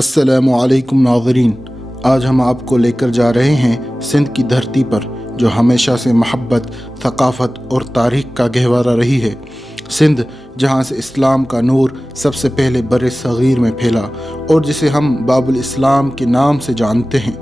अस्सलामुअलैकुम नाज़रीन, आज हम आपको लेकर जा रहे हैं सिंध की धरती पर जो हमेशा से महब्बत, सकाफ़त और तारीख़ का गहवारा रही है। सिंध जहाँ से इस्लाम का नूर सबसे पहले बर्रे सग़ीर में फैला और जिसे हम बाबुल इस्लाम के नाम से जानते हैं।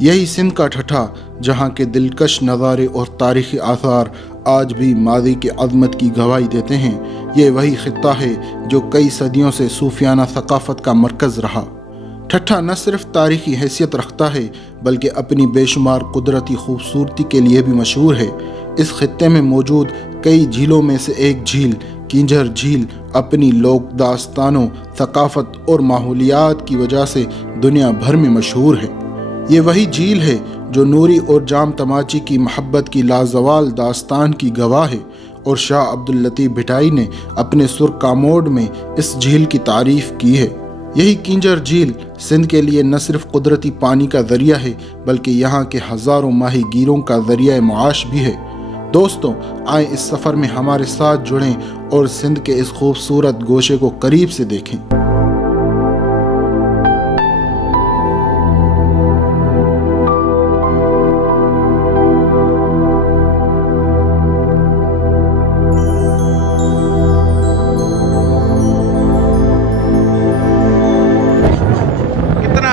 यही सिंध का ठठा जहाँ के दिलकश नज़ारे और तारीख़ी आसार आज भी मादी की अज़मत की गवाही देते हैं। ये वही ख़ित्ता है जो कई सदियों से सूफियाना सकाफ़त का मरकज़ रहा। ठट्ठा न सिर्फ तारीख़ी हैसियत रखता है बल्कि अपनी बेशुमार कुदरती खूबसूरती के लिए भी मशहूर है। इस खित्ते में मौजूद कई झीलों में से एक झील किंजर झील अपनी लोक दास्तानों, सकाफ़त और माहौलियात की वजह से दुनिया भर में मशहूर है। ये वही झील है जो नूरी और जाम तमाची की महब्बत की लाजवाल दास्तान की गवाह है और शाह अब्दुल लतीफ़ भिटाई ने अपने सुर कामोड में इस झील की तारीफ़ की है। यही किंजर झील सिंध के लिए न सिर्फ कुदरती पानी का ज़रिया है बल्कि यहाँ के हज़ारों माहीगीरों का ज़रिया मुआश भी है। दोस्तों, आए इस सफ़र में हमारे साथ जुड़ें और सिंध के इस खूबसूरत गोशे को करीब से देखें।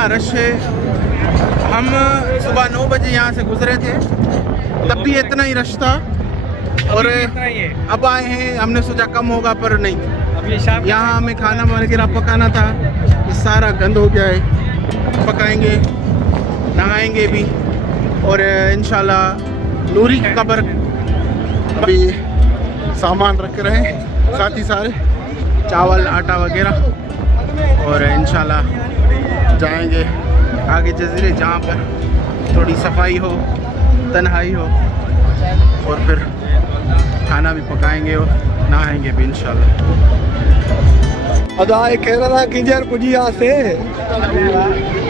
रश है। हम सुबह 9 बजे यहाँ से गुजरे थे, तब भी इतना ही रश था और अब आए हैं। हमने सोचा कम होगा पर नहीं। यहाँ हमें खाना वगैरह पकाना था, ये सारा गंद हो गया है। पकाएंगे, नहाएंगे भी और इंशाल्लाह नूरी की कब्र अभी सामान रख रहे हैं, साथ ही सारे चावल आटा वगैरह, और इंशाल्लाह जाएंगे आगे जजीरे जहाँ पर थोड़ी सफाई हो, तन्हाई हो, और फिर खाना भी पकाएंगे और नहाएंगे भी इंशाल्लाह। अदाए कह रहा किंजर पुजी यहाँ से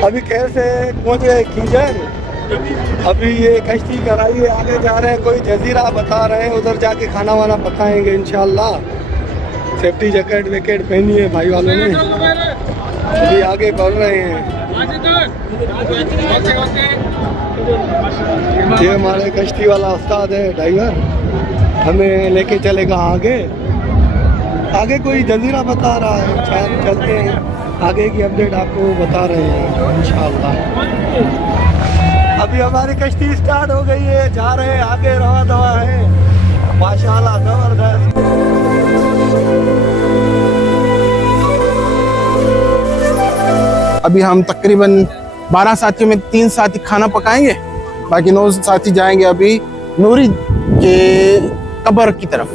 अभी खैर से पहुँच गए किंजर। अभी ये कश्ती कराई है, आगे जा रहे हैं, कोई जजीरा बता रहे हैं, उधर जाके खाना वाना पकाएंगे इंशाल्लाह। सेफ्टी जैकेट वैकेट पहनी है भाई वालों ने, अभी आगे बढ़ रहे हैं। ये हमारे कश्ती वाला उस्ताद है, ड्राइवर, हमें लेके चलेगा आगे। आगे कोई जजीरा बता रहा है, शायद चलते हैं, आगे की अपडेट आपको बता रहे हैं इंशाल्लाह। अभी हमारी कश्ती स्टार्ट हो गई है, जा रहे हैं आगे, रवा दवा है माशाल्लाह, जबरदस्त। अभी हम तकरीबन 12 साथियों में 3 साथी खाना पकाएंगे, बाकी 9 साथी जाएंगे अभी नूरी के कब्र की तरफ।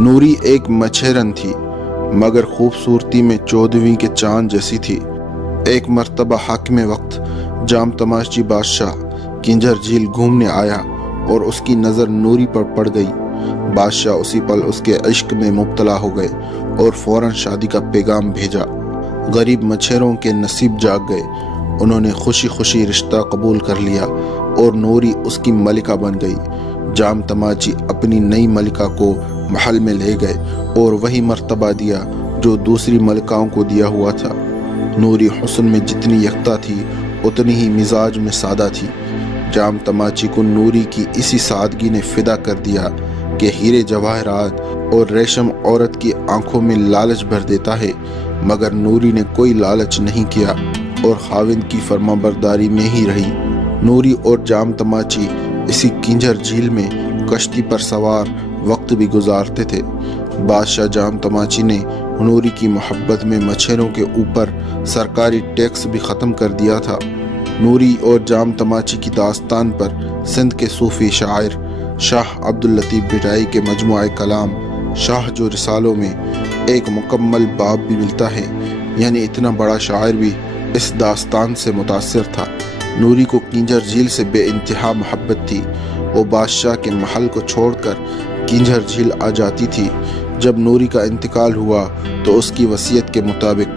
नूरी एक मच्छरन थी मगर खूबसूरती में 14वीं के चांद जैसी थी। एक मर्तबा हाकिम वक्त जाम तमाशी बादशाह किंजर झील घूमने आया और उसकी नज़र नूरी पर पड़ गई। बादशाह उसी पल उसके इश्क में मुब्तला हो गए और फौरन शादी का पैगाम भेजा। गरीब मच्छरों के नसीब जाग गए, उन्होंने खुशी खुशी रिश्ता कबूल कर लिया और नूरी उसकी मलिका बन गई। जाम तमाची अपनी नई मलिका को महल में ले गए और वही मर्तबा दिया जो दूसरी मलिकाओं को दिया हुआ था। नूरी हुस्न में जितनी यकता थी उतनी ही मिजाज में सादा थी। जाम तमाची को नूरी की इसी सादगी ने फिदा कर दिया कि हीरे जवाहरात और रेशम औरत की आंखों में लालच भर देता है, मगर नूरी ने कोई लालच नहीं किया और खाविंद की फरमाबरदारी में ही रही। नूरी और जाम तमाची इसी किंजर झील में कश्ती पर सवार वक्त भी गुजारते थे। बादशाह जाम तमाची ने नूरी की मोहब्बत में मच्छरों के ऊपर सरकारी टैक्स भी ख़त्म कर दिया था। नूरी और जाम तमाची की दास्तान पर सिंध के सूफी शायर शाह अब्दुल लतीफ़ भिटाई के मजमुआ कलाम शाह जो रिसालों में एक मुकम्मल बाब भी मिलता है, यानी इतना बड़ा शायर भी इस दास्तान से मुतासिर था। नूरी को किंजर झील से बेइंतहा मोहब्बत थी। वो बादशाह के महल को छोड़कर किंजर झील आ जाती थी। जब नूरी का इंतकाल हुआ तो उसकी वसीयत के मुताबिक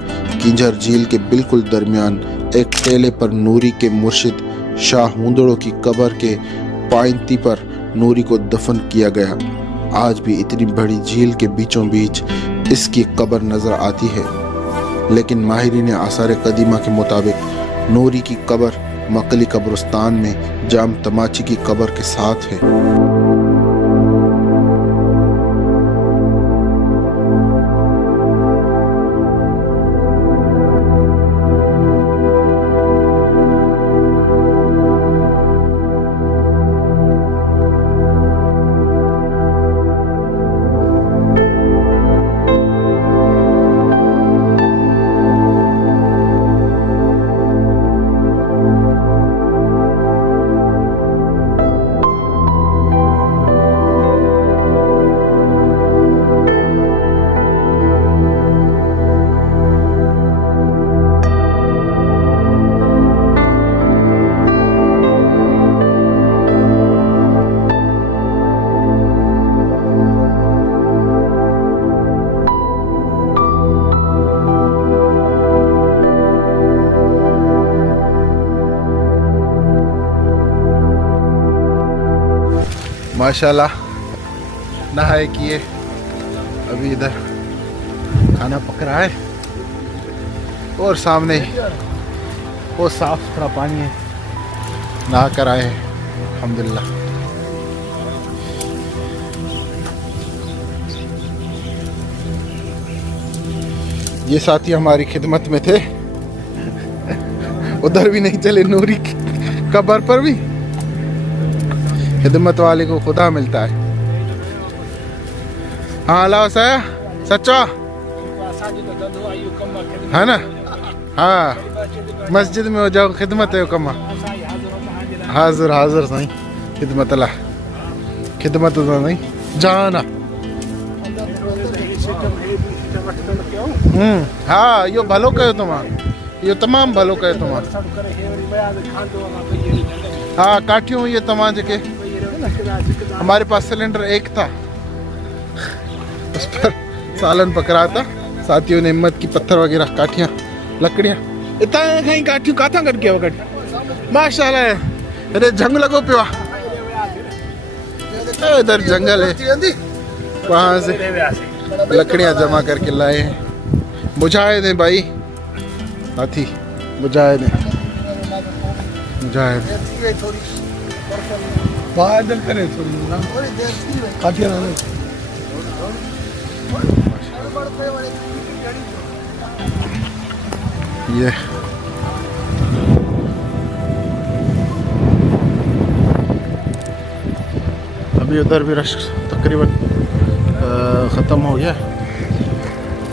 किंजर झील के बिल्कुल दरमियान एक टेले पर नूरी के मुर्शिद शाह हुंदड़ों की कब्र के पाइंती पर नूरी को दफन किया गया। आज भी इतनी बड़ी झील के बीचों बीच इसकी कब्र नजर आती है, लेकिन माहिरीन आसार कदीमा के मुताबिक नूरी की कब्र मकली कब्रिस्तान में जाम तमाची की कब्र के साथ है। माशाल्लाह नहाए किए, अभी इधर खाना पक रहा है और सामने वो साफ सुथरा पानी है, नहा कर आए हैं अल्हम्दुलिल्लाह। ये साथी हमारी खिदमत में थे, उधर भी नहीं चले, नूरी की कब्र पर भी खिदमत वाले को खुदा मिलता है। हाँ अल्लाह साया सच्चा है ना। हाँ मस्जिद में हो जाओ, खिदमत है कमा हाजिर हाजिर साईं, खिदमत अल्लाह खिदमत नहीं जाना। हाँ यो भलो कयो तुम, यो तमाम भलो कयो तुम। हाँ काटियूं ये तमाम जेके हमारे पास सिलेंडर एक था, उस पर सालन पकड़ा था, साथियों ने हिम्मत की पत्थर वगैरह काटियां, लकड़ियां इतना कहीं काटियूं काथा करके वक़्त माशाल्लाह। अरे जंग लगो पियो, इधर जंगल है, वहाँ से लकड़ियां जमा करके लाए हैं। मुजाहिद भाई साथी, मुजाहिद बादल करे थोड़ी ना काटिया ना। ये अभी उधर भी रश तकरीबन ख़त्म हो गया,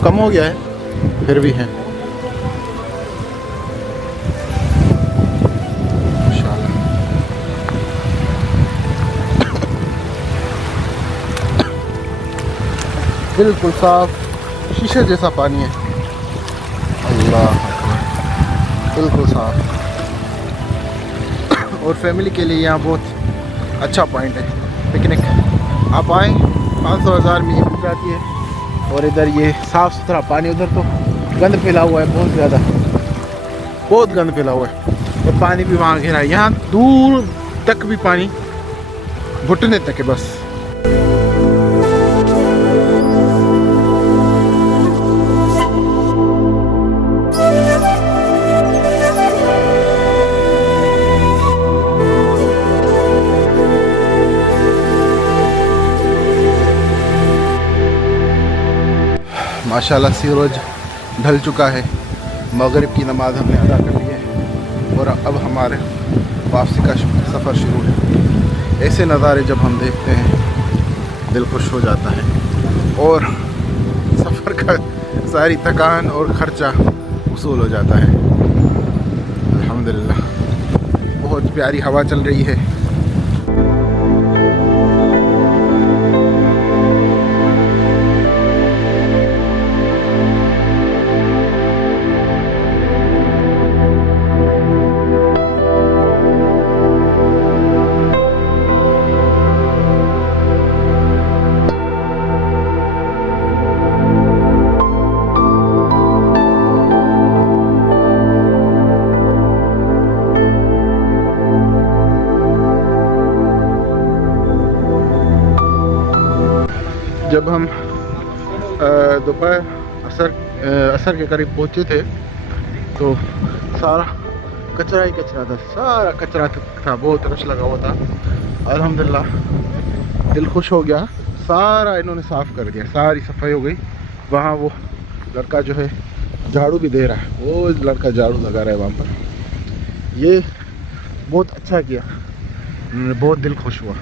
कम हो गया है, फिर भी है। बिल्कुल साफ शीशे जैसा पानी है, अल्लाह बिल्कुल साफ। और फैमिली के लिए यहाँ बहुत अच्छा पॉइंट है, पिकनिक आप आए 500,000 में मिल जाती है। और इधर ये साफ़ सुथरा पानी, उधर तो गंद फैला हुआ है बहुत ज़्यादा, बहुत गंद फैला हुआ है, और पानी भी वहाँ घिरा है। यहाँ दूर तक भी पानी, घुटने तक है बस। माशाल्लाह सूरज ढल चुका है, मगरिब की नमाज हमने अदा कर ली है और अब हमारे वापसी का सफ़र शुरू है। ऐसे नज़ारे जब हम देखते हैं दिल खुश हो जाता है और सफ़र का सारी थकान और ख़र्चा वसूल हो जाता है। अल्हम्दुलिल्लाह बहुत प्यारी हवा चल रही है। जब हम दोपहर असर के करीब पहुँचे थे तो सारा कचरा ही कचरा था, सारा कचरा था, बहुत रश लगा हुआ था। अल्हम्दुलिल्लाह दिल खुश हो गया, सारा इन्होंने साफ़ कर दिया, सारी सफाई हो गई। वहाँ वो लड़का जो है झाड़ू भी दे रहा है, वो लड़का झाड़ू लगा रहा है वहाँ पर। ये बहुत अच्छा किया, बहुत दिल खुश हुआ।